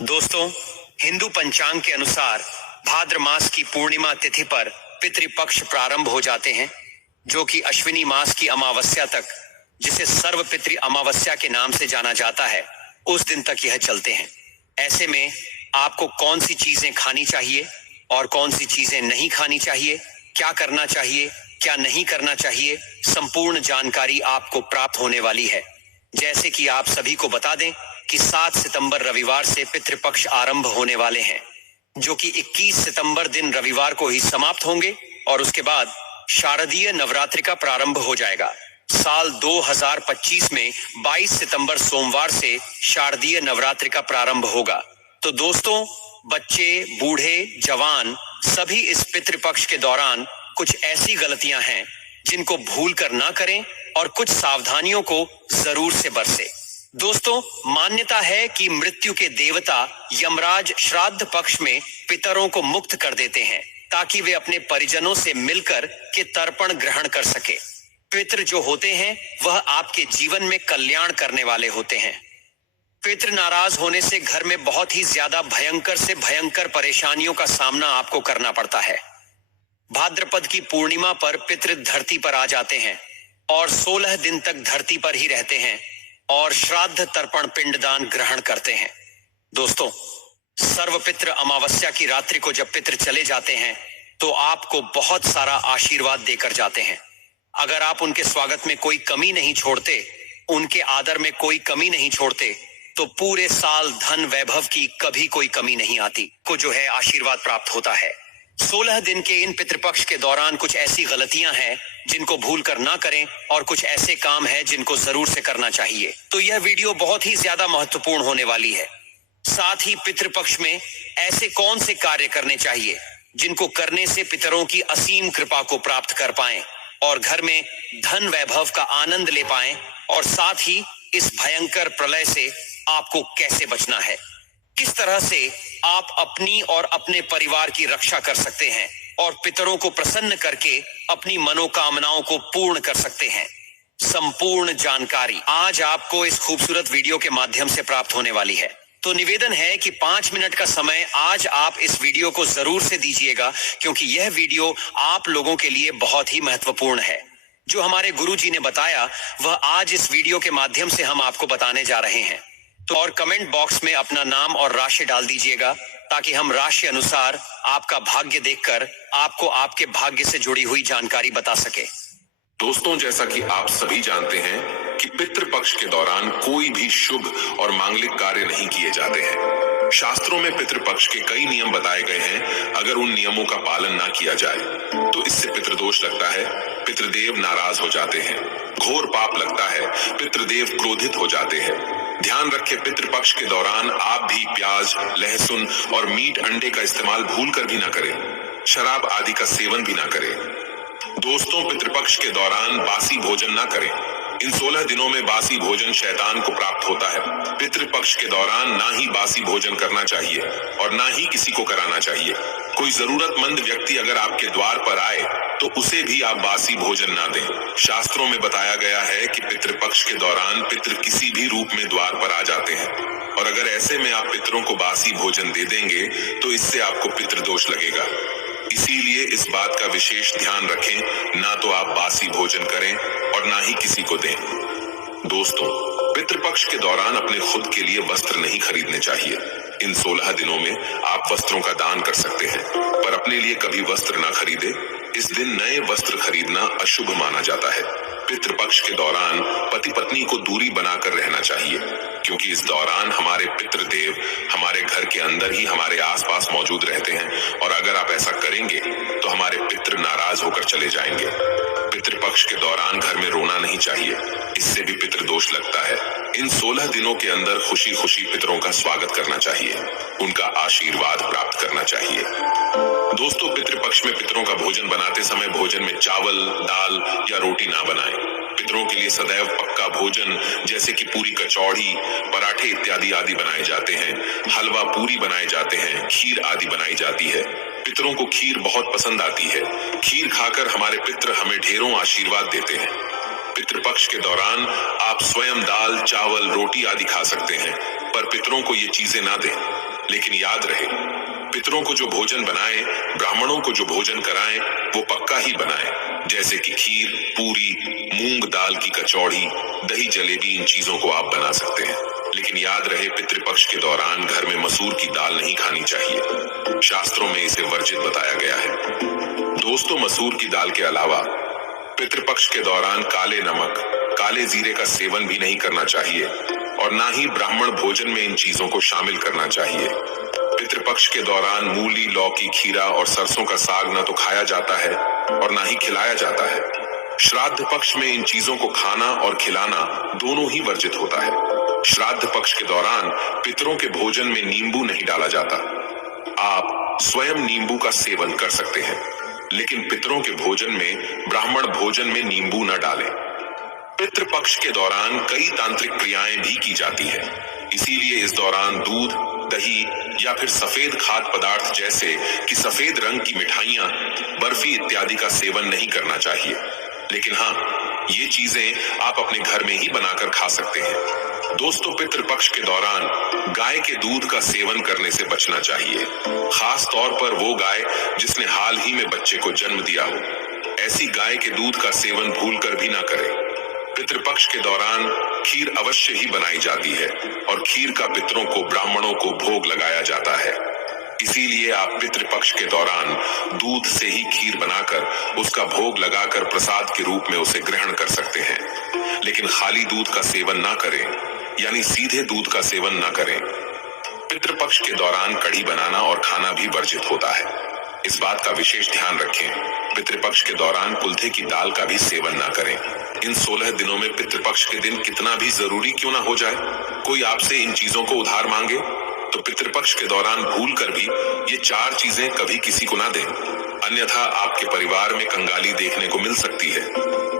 दोस्तों, हिंदू पंचांग के अनुसार भाद्र मास की पूर्णिमा तिथि पर पितृपक्ष प्रारंभ हो जाते हैं, जो कि अश्विनी मास की अमावस्या तक, जिसे सर्व पितृ अमावस्या के नाम से जाना जाता है, उस दिन तक यह चलते हैं। ऐसे में आपको कौन सी चीजें खानी चाहिए और कौन सी चीजें नहीं खानी चाहिए, क्या करना चाहिए, क्या नहीं करना चाहिए, संपूर्ण जानकारी आपको प्राप्त होने वाली है। जैसे कि आप सभी को बता दें कि 7 सितंबर रविवार से पितृपक्ष आरंभ होने वाले हैं, जो कि 21 सितंबर दिन रविवार को ही समाप्त होंगे और उसके बाद शारदीय नवरात्रि का प्रारंभ हो जाएगा। साल 2025 में 22 सितंबर सोमवार से शारदीय नवरात्रि का प्रारंभ होगा। तो दोस्तों, बच्चे, बूढ़े, जवान सभी इस पितृपक्ष के दौरान कुछ ऐसी गलतियां हैं जिनको भूल कर ना करें और कुछ सावधानियों को जरूर से बरसे। दोस्तों, मान्यता है कि मृत्यु के देवता यमराज श्राद्ध पक्ष में पितरों को मुक्त कर देते हैं ताकि वे अपने परिजनों से मिलकर के तर्पण ग्रहण कर सके। पितृ जो होते हैं वह आपके जीवन में कल्याण करने वाले होते हैं। पितृ नाराज होने से घर में बहुत ही ज्यादा भयंकर से भयंकर परेशानियों का सामना आपको करना पड़ता है। भाद्रपद की पूर्णिमा पर पितृ धरती पर आ जाते हैं और 16 दिन तक धरती पर ही रहते हैं और श्राद्ध तर्पण पिंडदान ग्रहण करते हैं। दोस्तों, सर्वपितृ अमावस्या की रात्रि को जब पितृ चले जाते हैं तो आपको बहुत सारा आशीर्वाद देकर जाते हैं। अगर आप उनके स्वागत में कोई कमी नहीं छोड़ते, उनके आदर में कोई कमी नहीं छोड़ते, तो पूरे साल धन वैभव की कभी कोई कमी नहीं आती, को जो है आशीर्वाद प्राप्त होता है। 16 दिन के इन पितृपक्ष के दौरान कुछ ऐसी गलतियां हैं जिनको भूल कर ना करें और कुछ ऐसे काम हैं जिनको जरूर से करना चाहिए। तो यह वीडियो बहुत ही ज्यादा महत्वपूर्ण होने वाली है। साथ ही पितृपक्ष में ऐसे कौन से कार्य करने चाहिए जिनको करने से पितरों की असीम कृपा को प्राप्त कर पाएं और घर में धन वैभव का आनंद ले पाएं, और साथ ही इस भयंकर प्रलय से आपको कैसे बचना है, किस तरह से आप अपनी और अपने परिवार की रक्षा कर सकते हैं और पितरों को प्रसन्न करके अपनी मनोकामनाओं को पूर्ण कर सकते हैं। संपूर्ण जानकारी आज आपको इस खूबसूरत वीडियो के माध्यम से प्राप्त होने वाली है। तो निवेदन है कि 5 मिनट का समय आज आप इस वीडियो को जरूर से दीजिएगा, क्योंकि यह वीडियो आप लोगों के लिए बहुत ही महत्वपूर्ण है। जो हमारे गुरुजी ने बताया वह आज इस वीडियो के माध्यम से हम आपको बताने जा रहे हैं। तो और कमेंट बॉक्स में अपना नाम और राशि डाल दीजिएगा ताकि हम राशि अनुसार आपका भाग्य देखकर आपको आपके भाग्य से जुड़ी हुई जानकारी बता सके। दोस्तों, जैसा कि आप सभी जानते हैं कि पितृपक्ष के दौरान कोई भी शुभ और मांगलिक कार्य नहीं किए जाते हैं। शास्त्रों में पितृपक्ष के कई नियम बताए गए हैं। अगर उन नियमों का पालन ना किया जाए तो इससे पितृदोष लगता है, पितृदेव नाराज हो जाते हैं, घोर पाप लगता है, पितृदेव क्रोधित हो जाते हैं। ध्यान रखें, पितृपक्ष के दौरान आप भी प्याज, लहसुन और मीट, अंडे का इस्तेमाल भूल कर भी ना करें। शराब आदि का सेवन भी ना करें। दोस्तों, पितृपक्ष के दौरान बासी भोजन ना करें। इन 16 दिनों में बासी भोजन शैतान को प्राप्त होता है। पितृपक्ष के दौरान ना ही बासी भोजन करना चाहिए और ना ही किसी को कराना चाहिए। कोई जरूरतमंद व्यक्ति अगर आपके द्वार पर आए तो उसे भी आप बासी भोजन ना दें। शास्त्रों में बताया गया है कि पितृपक्ष के दौरान पितृ किसी भी रूप में द्वार पर आ जाते हैं, और अगर ऐसे में आप पितरों को बासी भोजन दे देंगे तो इससे आपको पितृदोष लगेगा। इसीलिए इस बात का विशेष ध्यान रखें, ना तो आप बासी भोजन करें और ना ही किसी को दें। दोस्तों, पितृपक्ष के दौरान अपने खुद के लिए वस्त्र नहीं खरीदने चाहिए। इन 16 दिनों में आप वस्त्रों का दान कर सकते हैं, पर अपने लिए कभी वस्त्र ना खरीदे। इस दिन नए वस्त्र खरीदना अशुभ माना जाता है। पितृपक्ष के दौरान पति पत्नी को दूरी बनाकर रहना चाहिए, क्योंकि इस दौरान हमारे पितृदेव हमारे घर के अंदर ही हमारे आसपास मौजूद रहते हैं, और अगर आप ऐसा करेंगे तो हमारे पितृ नाराज होकर चले जाएंगे। पितृपक्ष के दौरान घर में रोना नहीं चाहिए, इससे भी पितृदोष लगता है। इन 16 दिनों के अंदर खुशी खुशी पितरों का स्वागत करना चाहिए, उनका आशीर्वाद प्राप्त करना चाहिए। दोस्तों, पितृपक्ष में पितरों का भोजन बनाते समय भोजन में चावल, दाल या रोटी ना बनाएं। पितरों के लिए सदैव पक्का भोजन जैसे कि पूरी, कचौड़ी, पराठे इत्यादि आदि बनाए जाते हैं। हलवा पूरी बनाए जाते हैं, खीर आदि बनाई जाती है। पितरों को खीर बहुत पसंद आती है। खीर खाकर हमारे पितृ हमें ढेरों आशीर्वाद देते हैं। पितृपक्ष के दौरान आप स्वयं दाल, चावल, रोटी आदि खा सकते हैं, पर पितरों को ये चीजें ना दें। लेकिन याद रहे, पितरों को जो भोजन बनाएं, ब्राह्मणों को जो भोजन कराएं, वो पक्का ही बनाएं। जैसे कि खीर, पूरी, मूंग दाल की कचौड़ी, दही जलेबी, इन चीजों को आप बना सकते हैं। लेकिन याद रहे, पितृपक्ष के दौरान घर में मसूर की दाल नहीं खानी चाहिए। शास्त्रों में इसे वर्जित बताया गया है। दोस्तों, मसूर की दाल के अलावा पितृपक्ष के दौरान काले नमक, काले जीरे का सेवन भी नहीं करना चाहिए और ना ही ब्राह्मण भोजन में इन चीजों को शामिल करना चाहिए। पितृपक्ष के दौरान मूली, लौकी, खीरा और सरसों का साग न तो खाया जाता है और ना ही खिलाया जाता है। श्राद्ध पक्ष में इन चीजों को खाना और खिलाना दोनों ही वर्जित होता है। श्राद्ध पक्ष के दौरान पितरों के भोजन में नींबू नहीं डाला जाता। आप स्वयं नींबू का सेवन कर सकते हैं, लेकिन पितरों के भोजन में, ब्राह्मण भोजन में नींबू न डालें। पितृपक्ष के दौरान कई तांत्रिक क्रियाएं भी की जाती है, इसीलिए इस दौरान दूध, दही या फिर सफेद खाद्य पदार्थ जैसे कि सफेद रंग की मिठाइयां, बर्फी इत्यादि का सेवन नहीं करना चाहिए। लेकिन हाँ, ये चीजें आप अपने घर में ही बनाकर खा सकते हैं। दोस्तों, पितृपक्ष के दौरान गाय के दूध का सेवन करने से बचना चाहिए, खास तौर पर वो गाय जिसने हाल ही में बच्चे को जन्म दिया हो। ऐसी गाय के दूध का सेवन भूलकर भी ना करें। पितृपक्ष के दौरान खीर अवश्य ही बनाई जाती है और खीर का पितरों को, ब्राह्मणों को भोग लगाया जाता है। इसीलिए आप पितृपक्ष के दौरान दूध से ही खीर बनाकर उसका भोग लगाकर प्रसाद के रूप में उसे ग्रहण कर सकते हैं। लेकिन खाली दूध का सेवन ना करें, यानी सीधे दूध का सेवन ना करें। पितृपक्ष के दौरान कढ़ी बनाना और खाना भी वर्जित होता है। इस बात का विशेष ध्यान रखें। पितृपक्ष के दौरान कुल्थे की दाल का भी सेवन ना करें। इन 16 दिनों में पितृपक्ष के दिन कितना भी जरूरी क्यों ना हो जाए, कोई आपसे इन चीजों को उधार मांगे तो पितृपक्ष के दौरान भूलकर भी ये 4 चीजें कभी किसी को ना दें, अन्यथा आपके परिवार में कंगाली देखने को मिल सकती है।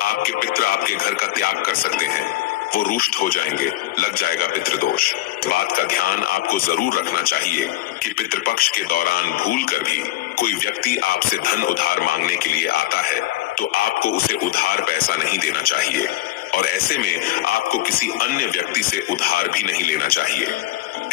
आपके पितृ आपके घर का त्याग कर सकते हैं, वो रुष्ट हो जाएंगे, लग जाएगा पितृदोष। बात का ध्यान आपको जरूर रखना चाहिए कि पितृपक्ष के दौरान भूलकर भी कोई व्यक्ति आपसे धन उधार मांगने के लिए आता है तो आपको उसे उधार पैसा नहीं देना चाहिए और ऐसे में आपको किसी अन्य व्यक्ति से उधार भी नहीं लेना चाहिए।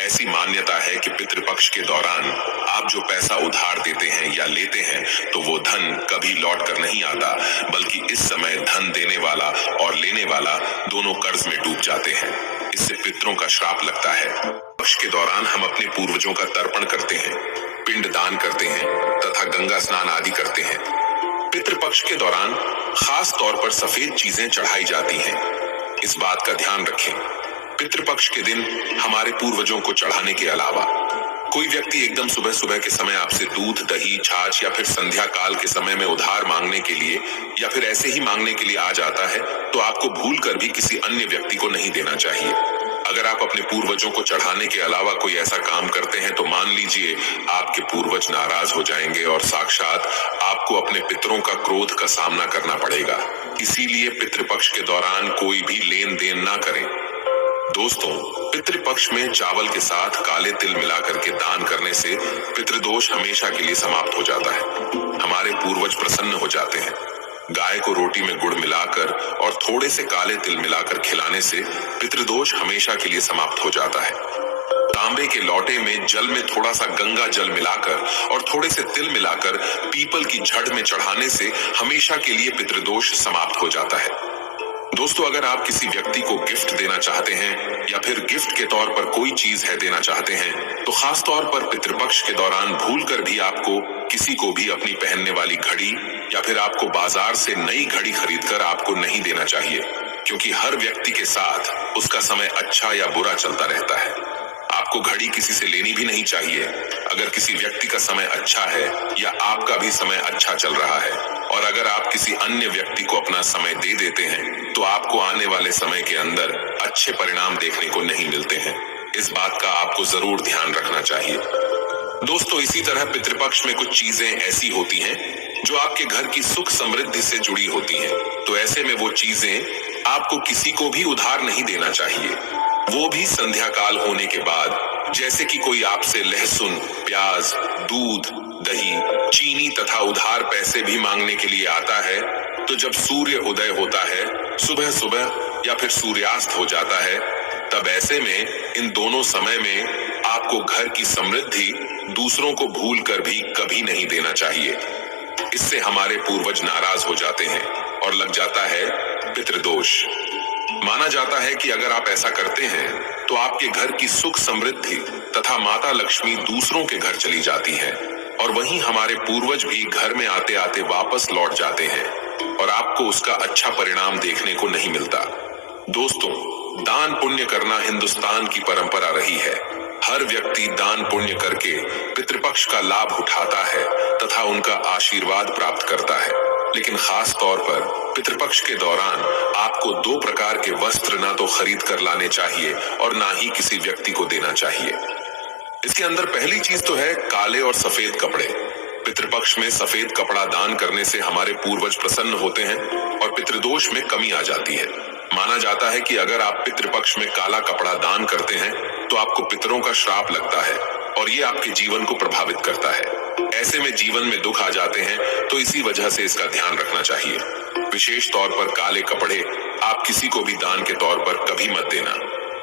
ऐसी मान्यता है कि पितृपक्ष के दौरान आप जो पैसा उधार देते हैं या लेते हैं तो वो धन कभी लौट कर नहीं आता, बल्कि इस समय धन देने वाला और लेने वाला दोनों कर्ज में डूब जाते हैं। इससे पितरों का श्राप लगता है। पक्ष के दौरान हम अपने पूर्वजों का तर्पण करते हैं, पिंड दान करते हैं तथा गंगा स्नान आदि करते हैं। पितृपक्ष के दौरान खास तौर पर सफेद चीजें चढ़ाई जाती हैं। इस बात का ध्यान रखें। पितृपक्ष के दिन हमारे पूर्वजों को चढ़ाने के अलावा कोई व्यक्ति एकदम सुबह सुबह के समय आपसे दूध, दही, छाछ या फिर संध्या काल के समय में उधार मांगने के लिए या फिर ऐसे ही मांगने के लिए आ जाता है तो आपको भूलकर भी किसी अन्य व्यक्ति को नहीं देना चाहिए। अगर आप अपने पूर्वजों को चढ़ाने के अलावा कोई ऐसा काम करते हैं तो मान लीजिए आपके पूर्वज नाराज हो जाएंगे और साक्षात आपको अपने पितरों का क्रोध का सामना करना पड़ेगा। इसीलिए पितृपक्ष के दौरान कोई भी लेन देन ना करें। दोस्तों, पितृपक्ष में चावल के साथ काले तिल मिलाकर के दान करने से पितृदोष हमेशा के लिए समाप्त हो जाता है। हमारे पूर्वज प्रसन्न हो जाते हैं। गाय को रोटी में गुड़ मिलाकर और थोड़े से काले तिल मिलाकर खिलाने से पितृदोष हमेशा के लिए समाप्त हो जाता है। तांबे के लोटे में जल में थोड़ा सा गंगा जल मिलाकर और थोड़े से तिल मिलाकर पीपल की जड़ में चढ़ाने से हमेशा के लिए पितृदोष समाप्त हो जाता है। दोस्तों, अगर आप किसी व्यक्ति को गिफ्ट देना चाहते हैं या फिर गिफ्ट के तौर पर कोई चीज है देना चाहते हैं तो खास तौर पर पितृपक्ष के दौरान भूलकर भी आपको किसी को भी अपनी पहनने वाली घड़ी या फिर आपको बाजार से नई घड़ी खरीदकर आपको नहीं देना चाहिए, क्योंकि हर व्यक्ति के साथ उसका समय अच्छा या बुरा चलता रहता है। आपको घड़ी किसी से लेनी भी नहीं चाहिए। अगर किसी व्यक्ति का समय अच्छा है या आपका भी समय अच्छा चल रहा है और अगर आप किसी अन्य व्यक्ति को अपना समय दे देते हैं तो आपको आने वाले समय के अंदर अच्छे परिणाम देखने को नहीं मिलते हैं। इस बात का आपको जरूर ध्यान रखना चाहिए। दोस्तों, इसी तरह पितृपक्ष में कुछ चीजें ऐसी होती हैं जो आपके घर की सुख समृद्धि से जुड़ी होती हैं, तो ऐसे में वो चीजें आपको किसी को भी उधार नहीं देना चाहिए, वो भी संध्या काल होने के बाद। जैसे कि कोई आपसे लहसुन, प्याज, दूध, दही, चीनी तथा उधार पैसे भी मांगने के लिए आता है तो जब सूर्य उदय होता है सुबह सुबह या फिर सूर्यास्त हो जाता है तब ऐसे में इन दोनों समय में आपको घर की समृद्धि दूसरों को भूल कर भी कभी नहीं देना चाहिए। इससे हमारे पूर्वज नाराज हो जाते हैं और लग जाता है पितृदोष। माना जाता है कि अगर आप ऐसा करते हैं तो आपके घर की सुख समृद्धि तथा माता लक्ष्मी दूसरों के घर चली जाती है और वहीं हमारे पूर्वज भी घर में आते आते वापस लौट जाते हैं और आपको उसका अच्छा परिणाम देखने को नहीं मिलता। दोस्तों, दान पुण्य करना हिंदुस्तान की परंपरा रही है। हर व्यक्ति दान पुण्य करके पितृपक्ष का लाभ उठाता है तथा उनका आशीर्वाद प्राप्त करता है। लेकिन खास तौर पर पितृपक्ष के दौरान आपको 2 प्रकार के वस्त्र ना तो खरीद कर लाने चाहिए और ना ही किसी व्यक्ति को देना चाहिए। इसके अंदर पहली चीज तो है काले और सफेद कपड़े। पितृपक्ष में सफेद कपड़ा दान करने से हमारे पूर्वज प्रसन्न होते हैं और पितृदोष में कमी आ जाती है। माना जाता है कि अगर आप पितृपक्ष में काला कपड़ा दान करते हैं तो आपको पितरों का श्राप लगता है और ये आपके जीवन को प्रभावित करता है। ऐसे में जीवन में दुख आ जाते हैं, तो इसी वजह से इसका ध्यान रखना चाहिए। विशेष तौर पर काले कपड़े आप किसी को भी दान के तौर पर कभी मत देना।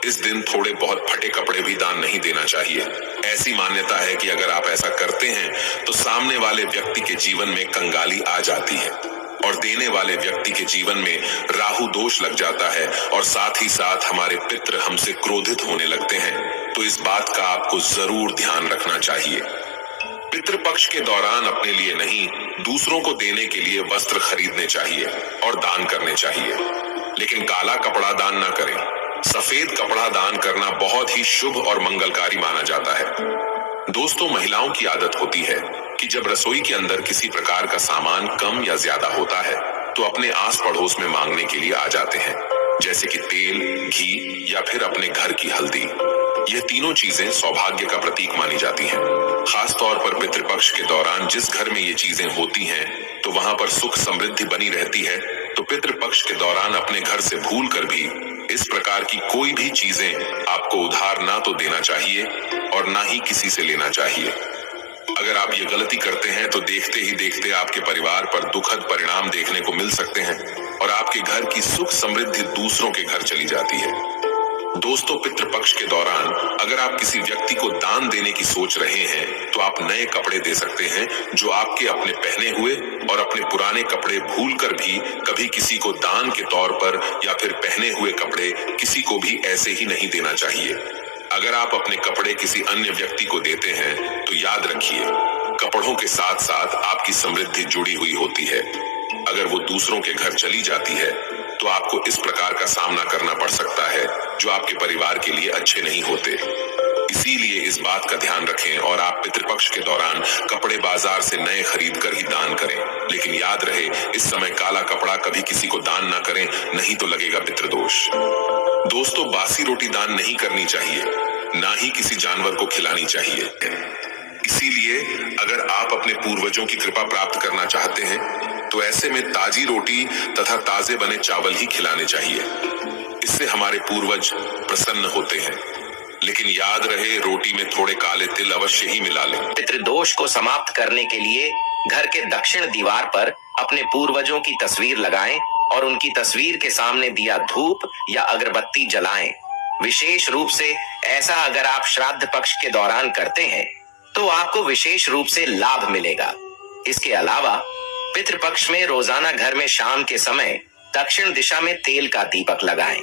इस दिन थोड़े बहुत फटे कपड़े भी दान नहीं देना चाहिए। ऐसी मान्यता है कि अगर आप ऐसा करते हैं तो सामने वाले व्यक्ति के जीवन में कंगाली आ जाती है और देने वाले व्यक्ति के जीवन में राहु दोष लग जाता है और साथ ही साथ हमारे पितृ हमसे क्रोधित होने लगते हैं। तो इस बात का आपको जरूर ध्यान रखना चाहिए। पितृपक्ष के दौरान अपने लिए नहीं, दूसरों को देने के लिए वस्त्र खरीदने चाहिए और दान करने चाहिए, लेकिन काला कपड़ा दान ना करें। सफेद कपड़ा दान करना बहुत ही शुभ और मंगलकारी माना जाता है। दोस्तों, महिलाओं की आदत होती है कि जब रसोई के अंदर किसी प्रकार का सामान कम या ज्यादा होता है तो अपने आस पड़ोस में मांगने के लिए आ जाते हैं, जैसे कि तेल, घी या फिर अपने घर की हल्दी। यह तीनों चीजें सौभाग्य का प्रतीक मानी जाती हैं। खास तौर पर पितृपक्ष के दौरान जिस घर में ये चीजें होती हैं तो वहां पर सुख समृद्धि बनी रहती है। तो पितृपक्ष के दौरान अपने घर से भूल कर भी इस प्रकार की कोई भी चीजें आपको उधार ना तो देना चाहिए और ना ही किसी से लेना चाहिए। अगर आप ये गलती करते हैं तो देखते ही देखते आपके परिवार पर दुखद परिणाम देखने को मिल सकते हैं और आपके घर की सुख समृद्धि दूसरों के घर चली जाती है। दोस्तों, पितृपक्ष के दौरान अगर आप किसी व्यक्ति को दान देने की सोच रहे हैं तो आप नए कपड़े दे सकते हैं जो आपके अपने पहने हुए, और अपने पुराने कपड़े भूल कर भी कभी किसी को दान के तौर पर या फिर पहने हुए कपड़े किसी को भी ऐसे ही नहीं देना चाहिए। अगर आप अपने कपड़े किसी अन्य व्यक्ति को देते हैं तो याद रखिए, कपड़ों के साथ साथ आपकी समृद्धि जुड़ी हुई होती है। अगर वो दूसरों के घर चली जाती है तो आपको इस प्रकार का सामना करना पड़ सकता है जो आपके परिवार के लिए अच्छे नहीं होते। इसीलिए इस बात का ध्यान रखें और आप पितृपक्ष के दौरान कपड़े बाजार से नए खरीद कर ही दान करें। लेकिन याद रहे, इस समय काला कपड़ा कभी किसी को दान ना करें, नहीं तो लगेगा पितृदोष। दोस्तों, बासी रोटी दान नहीं करनी चाहिए, ना ही किसी जानवर को खिलानी चाहिए। इसीलिए अगर आप अपने पूर्वजों की कृपा प्राप्त करना चाहते हैं तो ऐसे में ताजी रोटी तथा ताजे बने चावल ही खिलाने चाहिए। इससे हमारे पूर्वज प्रसन्न होते हैं। लेकिन याद रहे, रोटी में थोड़े काले तिल अवश्य ही मिला लें। पितृदोष को समाप्त करने के लिए घर के दक्षिण दीवार पर अपने पूर्वजों की तस्वीर लगाएं और उनकी तस्वीर के सामने दिया धूप या अगरबत्ती जलाएं। विशेष रूप से ऐसा अगर आप श्राद्ध पक्ष के दौरान करते हैं तो आपको विशेष रूप से लाभ मिलेगा। इसके अलावा पितृपक्ष में रोजाना घर में शाम के समय दक्षिण दिशा में तेल का दीपक लगाएं।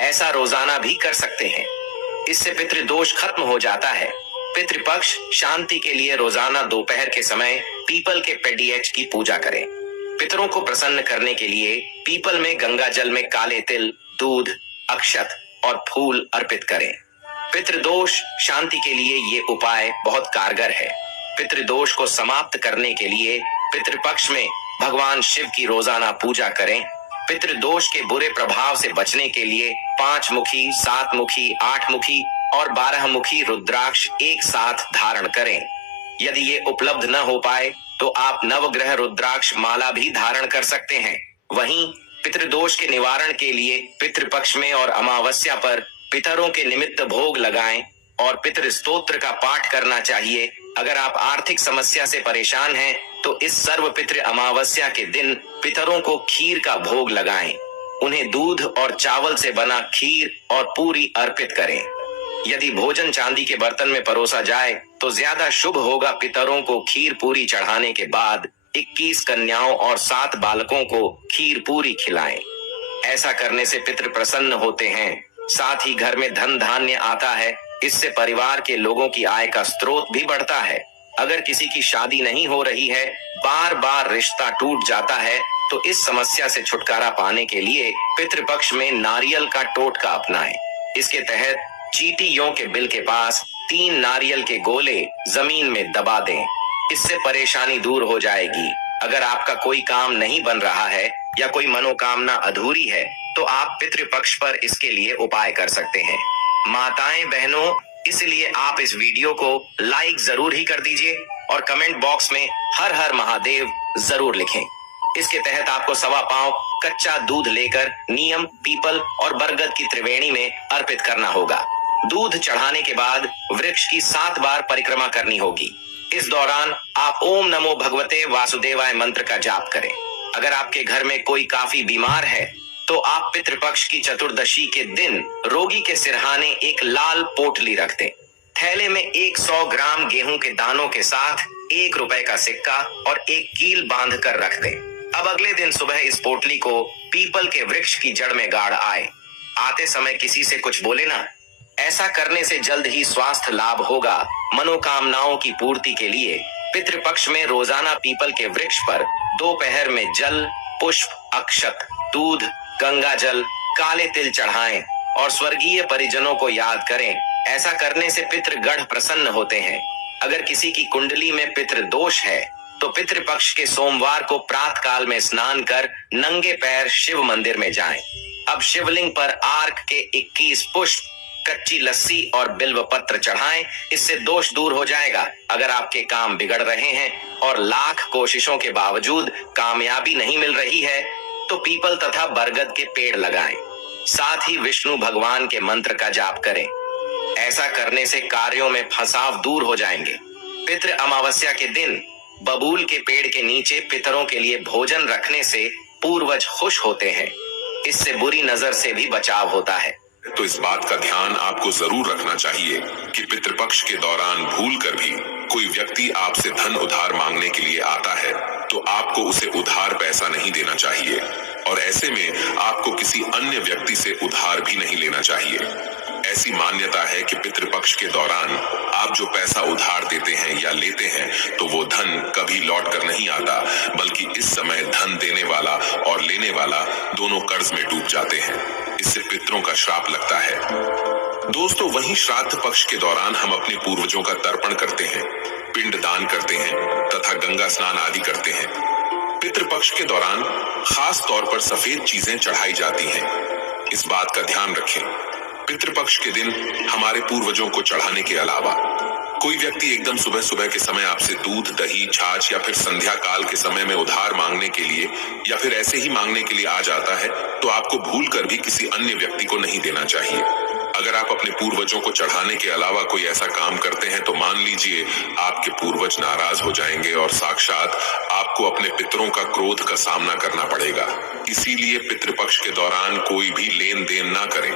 ऐसा रोजाना भी कर सकते हैं, इससे पितृदोष खत्म हो जाता है। पितृपक्ष शांति के लिए रोजाना दोपहर के समय पीपल के पेड़िएच की पूजा करें। पितरों को प्रसन्न करने के लिए पीपल में गंगा जल में काले तिल, दूध, अक्षत और फूल अर्पित करें। पितृदोष शांति के लिए ये उपाय बहुत कारगर है। पितृदोष को समाप्त करने के लिए पितृपक्ष में भगवान शिव की रोजाना पूजा करें। पितृदोष के बुरे प्रभाव से बचने के लिए 5 मुखी, 7 मुखी, 8 मुखी और 12 मुखी रुद्राक्ष एक साथ धारण करें। यदि ये उपलब्ध न हो पाए तो आप नवग्रह रुद्राक्ष माला भी धारण कर सकते हैं। वहीं पितृदोष के निवारण के लिए पितृपक्ष में और अमावस्या पर पितरों के निमित्त भोग लगाएं और पितृ स्तोत्र का पाठ करना चाहिए। अगर आप आर्थिक समस्या से परेशान हैं तो इस सर्व पितृ अमावस्या के दिन पितरों को खीर का भोग लगाएं। उन्हें दूध और चावल से बना खीर और पूरी अर्पित करें। यदि भोजन चांदी के बर्तन में परोसा जाए तो ज्यादा शुभ होगा। पितरों को खीर पूरी चढ़ाने के बाद 21 कन्याओं और 7 बालकों को खीर पूरी खिलाएं। ऐसा करने से पितृ प्रसन्न होते हैं, साथ ही घर में धन धान्य आता है। इससे परिवार के लोगों की आय का स्रोत भी बढ़ता है। अगर किसी की शादी नहीं हो रही है, बार बार रिश्ता टूट जाता है, तो इस समस्या से छुटकारा पाने के लिए पितृपक्ष में नारियल का टोटका अपनाएं। इसके तहत चींटियों के बिल के पास 3 नारियल के गोले जमीन में दबा दें। इससे परेशानी दूर हो जाएगी। अगर आपका कोई काम नहीं बन रहा है या कोई मनोकामना अधूरी है तो आप पितृपक्ष पर इसके लिए उपाय कर सकते हैं। माताएं बहनों, इसलिए आप इस वीडियो को लाइक जरूर ही कर दीजिए और कमेंट बॉक्स में हर हर महादेव जरूर लिखें। इसके तहत आपको 1.25 पाव कच्चा दूध लेकर नीम, पीपल और बरगद की त्रिवेणी में अर्पित करना होगा। दूध चढ़ाने के बाद वृक्ष की 7 बार परिक्रमा करनी होगी। इस दौरान आप ओम नमो भगवते वासुदेवाय मंत्र का जाप करें। अगर आपके घर में कोई काफी बीमार है तो आप पितृपक्ष की चतुर्दशी के दिन रोगी के सिरहाने एक लाल पोटली रख दें। थैले में 100 ग्राम गेहूं के दानों के साथ 1 रुपए का सिक्का और एक कील बांध कर रख दें। अब अगले दिन सुबह इस पोटली को पीपल के वृक्ष की जड़ में गाड़ आए। आते समय किसी से कुछ बोले ना। ऐसा करने से जल्द ही स्वास्थ्य लाभ होगा। मनोकामनाओं की पूर्ति के लिए पितृपक्ष में रोजाना पीपल के वृक्ष पर दोपहर में जल, पुष्प, अक्षत, दूध, गंगा जल, काले तिल चढ़ाएं और स्वर्गीय परिजनों को याद करें। ऐसा करने से पितृगण प्रसन्न होते हैं। अगर किसी की कुंडली में पितृ दोष है तो पितृपक्ष के सोमवार को प्रातः काल में स्नान कर नंगे पैर शिव मंदिर में जाएं। अब शिवलिंग पर आर्क के 21 पुष्प, कच्ची लस्सी और बिल्व पत्र चढ़ाएं। इससे दोष दूर हो जाएगा। अगर आपके काम बिगड़ रहे हैं और लाख कोशिशों के बावजूद कामयाबी नहीं मिल रही है तो पीपल तथा बरगद के पेड़ लगाएं। साथ ही विष्णु भगवान के मंत्र का जाप करें। ऐसा करने से कार्यों में फंसाव दूर हो जाएंगे। पितृ अमावस्या के दिन बबूल के पेड़ के नीचे पितरों के लिए भोजन रखने से पूर्वज खुश होते हैं। इससे बुरी नजर से भी बचाव होता है। तो इस बात का ध्यान आपको जरूर रखना चाहिए कि पितृपक्ष के दौरान भूल कर भी कोई व्यक्ति आपसे धन उधार मांगने के लिए आता है तो आपको उसे उधार पैसा नहीं देना चाहिए और ऐसे में आपको किसी अन्य व्यक्ति से उधार भी नहीं लेना चाहिए। ऐसी मान्यता है कि पितृपक्ष के दौरान आप जो पैसा उधार देते हैं या लेते हैं तो वो धन कभी लौट कर नहीं आता, बल्कि इस समय धन देने वाला और लेने वाला दोनों कर्ज में डूब जाते हैं। इससे पितरों का श्राप लगता है। दोस्तों, वहीं श्राद्ध पक्ष के दौरान हम अपने पूर्वजों का तर्पण करते हैं, पिंड दान करते हैं तथा गंगा स्नान आदि करते हैं। पितृपक्ष के दौरान खास तौर पर सफेद चीजें चढ़ाई जाती हैं। इस बात का ध्यान रखें। पितृपक्ष के दिन हमारे पूर्वजों को चढ़ाने के अलावा कोई व्यक्ति एकदम सुबह सुबह के समय आपसे दूध, दही, छाछ या फिर संध्या काल के समय में उधार मांगने के लिए या फिर ऐसे ही मांगने के लिए आ जाता है तो आपको भूल कर भी किसी अन्य व्यक्ति को नहीं देना चाहिए। अगर आप अपने पूर्वजों को चढ़ाने के अलावा कोई ऐसा काम करते हैं तो मान लीजिए आपके पूर्वज नाराज हो जाएंगे और साक्षात आपको अपने पितरों का क्रोध का सामना करना पड़ेगा। इसीलिए पितृपक्ष के दौरान कोई भी लेन देन ना करें।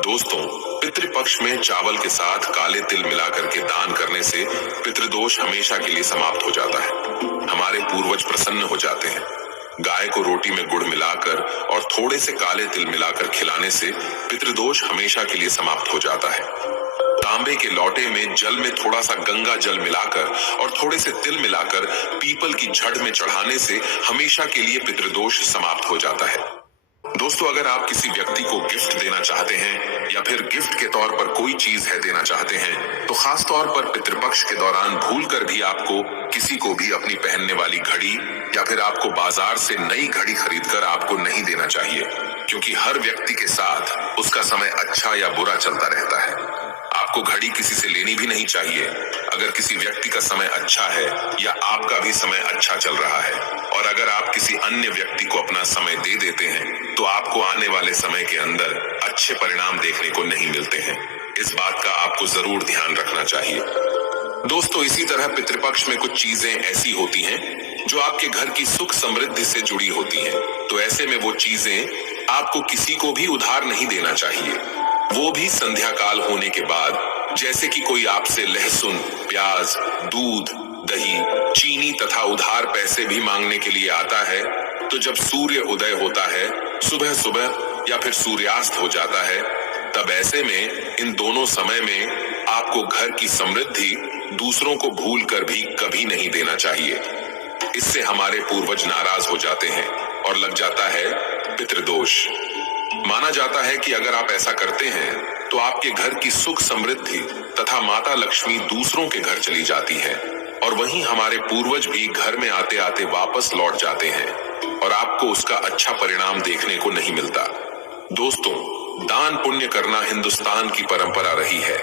दोस्तों, पितृपक्ष में चावल के साथ काले तिल मिलाकर के दान करने से पितृदोष हमेशा के लिए समाप्त हो जाता है। हमारे पूर्वज प्रसन्न हो जाते हैं। गाय को रोटी में गुड़ मिलाकर और थोड़े से काले तिल मिलाकर खिलाने से पितृदोष हमेशा के लिए समाप्त हो जाता है। तांबे के लोटे में जल में थोड़ा सा गंगा जल मिलाकर और थोड़े से तिल मिलाकर पीपल की जड़ में चढ़ाने से हमेशा के लिए पितृदोष समाप्त हो जाता है। दोस्तों, अगर आप किसी व्यक्ति को गिफ्ट देना चाहते हैं या फिर गिफ्ट के तौर पर कोई चीज है देना चाहते हैं तो खास तौर पर पितृपक्ष के दौरान भूल कर भी आपको किसी को भी अपनी पहनने वाली घड़ी या फिर आपको बाजार से नई घड़ी खरीदकर आपको नहीं देना चाहिए, क्योंकि हर व्यक्ति के साथ उसका समय अच्छा या बुरा चलता रहता है। आपको घड़ी किसी से लेनी भी नहीं चाहिए। अगर किसी व्यक्ति का समय अच्छा है या आपका भी समय अच्छा चल रहा है और अगर आप किसी अन्य व्यक्ति को अपना समय दे देते हैं तो आपको आने वाले समय के अंदर अच्छे परिणाम देखने को नहीं मिलते हैं। इस बात का आपको जरूर ध्यान रखना चाहिए। दोस्तों, इसी तरह पितृपक्ष में कुछ चीजें ऐसी होती हैं जो आपके घर की सुख समृद्धि से जुड़ी होती हैं। तो ऐसे में वो चीजें आपको किसी को भी उधार नहीं देना चाहिए, वो भी संध्या काल होने के बाद। जैसे कि कोई आपसे लहसुन, प्याज, दूध, दही, चीनी तथा उधार पैसे भी मांगने के लिए आता है, तो जब सूर्य उदय होता है, सुबह सुबह या फिर सूर्यास्त हो जाता है, तब ऐसे में इन दोनों समय में आपको घर की समृद्धि दूसरों को भूल कर भी कभी नहीं देना चाहिए। इससे हमारे पूर्वज नाराज हो जाते हैं और लग जाता है पितृदोष। माना जाता है कि अगर आप ऐसा करते हैं तो आपके घर की सुख समृद्धि तथा माता लक्ष्मी दूसरों के घर चली जाती है और वहीं हमारे पूर्वज भी घर में आते आते वापस लौट जाते हैं और आपको उसका अच्छा परिणाम देखने को नहीं मिलता। दोस्तों, दान पुण्य करना हिंदुस्तान की परंपरा रही है।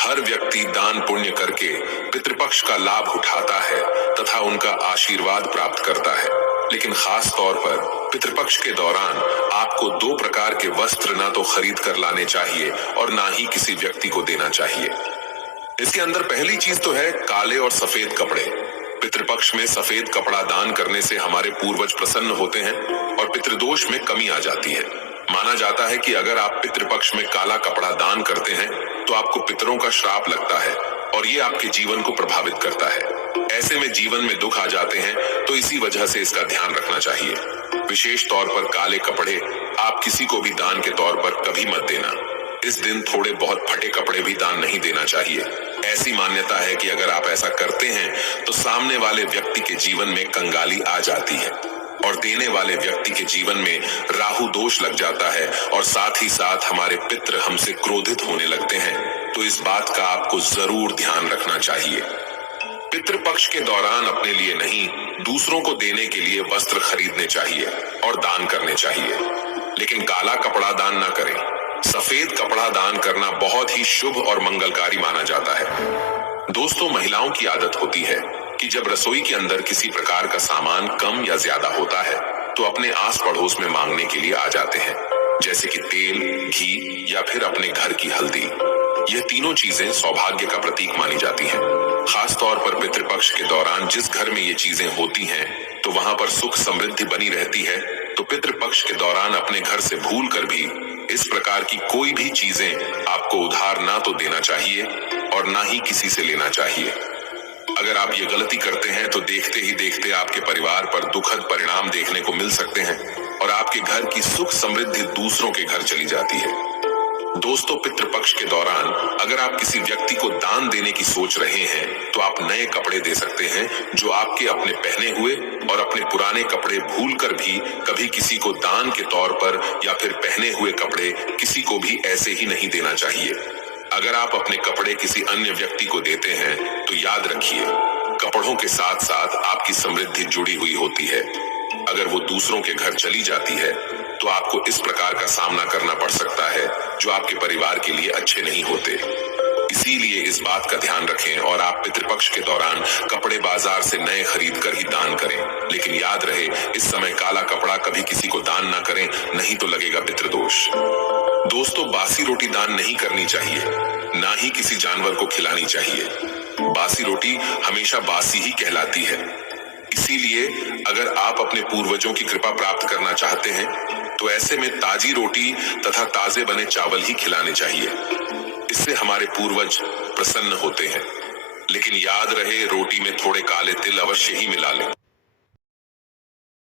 हर व्यक्ति दान पुण्य करके पितृपक्ष का लाभ उठाता है तथा उनका आशीर्वाद प्राप्त करता है। लेकिन खास तौर पर पितृपक्ष के दौरान आपको 2 प्रकार के वस्त्र ना तो खरीद कर लाने चाहिए और ना ही किसी व्यक्ति को देना चाहिए। इसके अंदर पहली चीज तो है काले और सफेद कपड़े। पितृपक्ष में सफेद कपड़ा दान करने से हमारे पूर्वज प्रसन्न होते हैं और पितृदोष में कमी आ जाती है। माना जाता है कि अगर आप पितृपक्ष में काला कपड़ा दान करते हैं तो आपको पितरों का श्राप लगता है और ये आपके जीवन को प्रभावित करता है। ऐसे में जीवन में दुख आ जाते हैं, तो इसी वजह से इसका ध्यान रखना चाहिए। विशेष तौर पर काले कपड़े आप किसी को भी दान के तौर पर कभी मत देना। इस दिन थोड़े बहुत फटे कपड़े भी दान नहीं देना चाहिए। ऐसी मान्यता है कि अगर आप ऐसा करते हैं तो सामने वाले व्यक्ति के जीवन में कंगाली आ जाती है और देने वाले व्यक्ति के जीवन में राहु दोष लग जाता है और साथ ही साथ हमारे पितृ हमसे क्रोधित होने लगते हैं। तो इस बात का आपको जरूर ध्यान रखना चाहिए। पितृपक्ष के दौरान अपने लिए नहीं, दूसरों को देने के लिए वस्त्र खरीदने चाहिए और दान करने चाहिए, लेकिन काला कपड़ा दान ना करें। सफेद कपड़ा दान करना बहुत ही शुभ और मंगलकारी माना जाता है। दोस्तों, महिलाओं की आदत होती है कि जब रसोई के अंदर किसी प्रकार का सामान कम या ज्यादा होता है तो अपने आस पड़ोस में मांगने के लिए आ जाते हैं, जैसे कि तेल, घी या फिर अपने घर की हल्दी। यह तीनों चीजें सौभाग्य का प्रतीक मानी जाती हैं। खास तौर पर पितृपक्ष के दौरान जिस घर में ये चीजें होती हैं तो वहां पर सुख समृद्धि बनी रहती है। तो पितृपक्ष के दौरान अपने घर से भूल कर भी इस प्रकार की कोई भी चीजें आपको उधार ना तो देना चाहिए और ना ही किसी से लेना चाहिए। अगर आप ये गलती करते हैं तो देखते ही देखते आपके परिवार पर दुखद परिणाम देखने को मिल सकते हैं और आपके घर की सुख समृद्धि दूसरों के घर चली जाती है। दोस्तों, पितृपक्ष के दौरान अगर आप किसी व्यक्ति को दान देने की सोच रहे हैं तो आप नए कपड़े दे सकते हैं जो आपके अपने पहने हुए, और अपने पुराने कपड़े भूल कर भी कभी किसी को दान के तौर पर या फिर पहने हुए कपड़े किसी को भी ऐसे ही नहीं देना चाहिए। अगर आप अपने कपड़े किसी अन्य व्यक्ति को देते हैं तो याद रखिए, कपड़ों के साथ साथ आपकी समृद्धि जुड़ी हुई होती है। अगर वो दूसरों के घर चली जाती है तो आपको इस प्रकार का सामना करना पड़ सकता है जो आपके परिवार के लिए अच्छे नहीं होते। इसीलिए इस बात का ध्यान रखें और आप पितृपक्ष के दौरान कपड़े बाजार से नए खरीद कर ही दान करें। लेकिन याद रहे, इस समय काला कपड़ा कभी किसी को दान ना करें, नहीं तो लगेगा पितृदोष। दोस्तों, बासी रोटी दान नहीं करनी चाहिए, ना ही किसी जानवर को खिलानी चाहिए। बासी रोटी हमेशा बासी ही कहलाती है। इसीलिए अगर आप अपने पूर्वजों की कृपा प्राप्त करना चाहते हैं तो ऐसे में ताजी रोटी तथा ताजे बने चावल ही खिलाने चाहिए। इससे हमारे पूर्वज प्रसन्न होते हैं। लेकिन याद रहे, रोटी में थोड़े काले तिल अवश्य ही मिला लें।